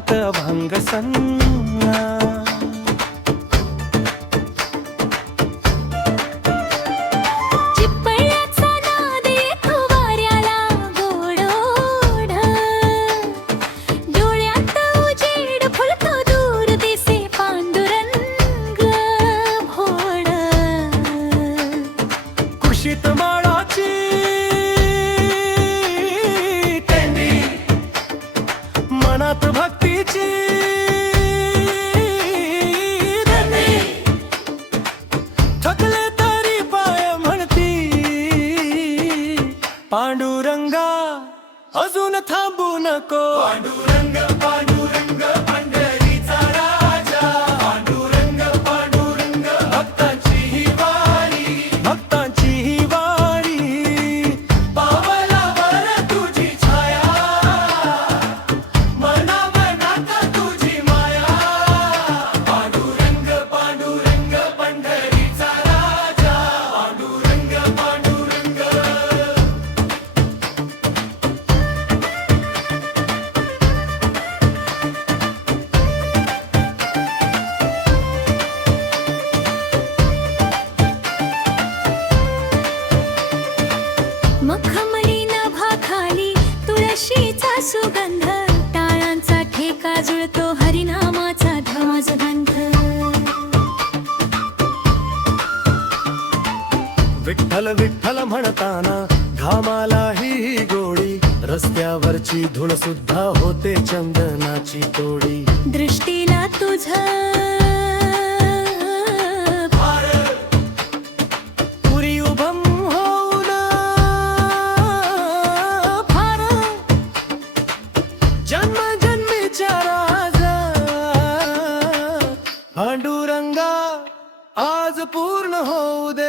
मनात अभंग सन्ना चिपळ्याचा नाद येतो वाऱ्याला गोडोड डोळ्यात उजेड फुलतो दूर दिसे पांडुरंग भोळ कुशीत माळाची तेंडी मनात भक्तीची दंडी थकले तरी पाय म्हणती पांडुरंगा अजून थांबू नको पांडुरंग पांडुरंग पंढरीचा राजा पांडुरंग पांडुरंग भक्तांची ही वारी भक्तांची ही वारी पावलावर तुझी छाया मनामनात तुझी माया पांडुरंग पांडुरंग पंढरीचा राजा पांडुरंग पांडुरंग मखमली नभाखाली तुळशीचा सुगंध टाळांचा ठेका जुळतो हरिनामाचा ध्वजगंध विठ्ठल विठ्ठल म्हणताना घामाला ही गोडी रस्त्यावरची धूळ सुद्धा होते चंदनाची तोडी दृष्टीला पुरी उभम होऊन फार जन्म जन्मीच्या राजा पांडुरंगा आज पूर्ण होऊ दे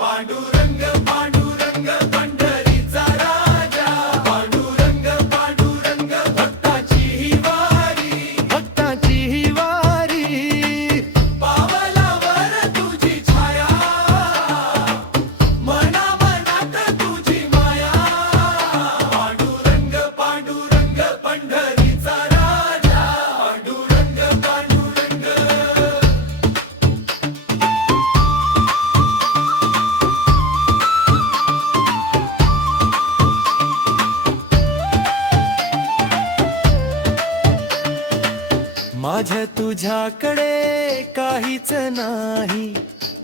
पांडुरंग पांडुरंग पंढरीचा राजा पांडुरंग पांडुरंग भक्ताची ही वारी भक्ताची ही वारी पावलावर तुझी छाया मनामनात तुझी माया पांडुरंग पांडुरंग पंढरीचा राजा पांडुरंग पांडुरंग माझ्या तुझ्याकडे काहीच नाही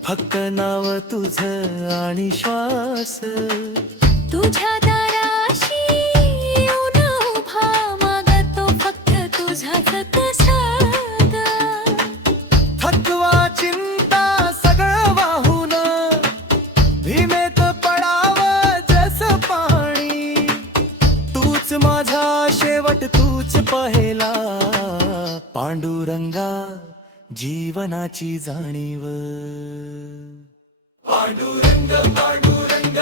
फक्त नाव तुझं आणि श्वास तुझ्या दाराशी येऊन उभा मागतो फक्त तुझाच प्रसाद थकवा चिंता सगळं वाहून भीमेत पडावं जस पाणी तूच माझा शेवट तूच पहिला पांडुरंगा जीवनाची जाणीव पांडुरंग पांडुरंग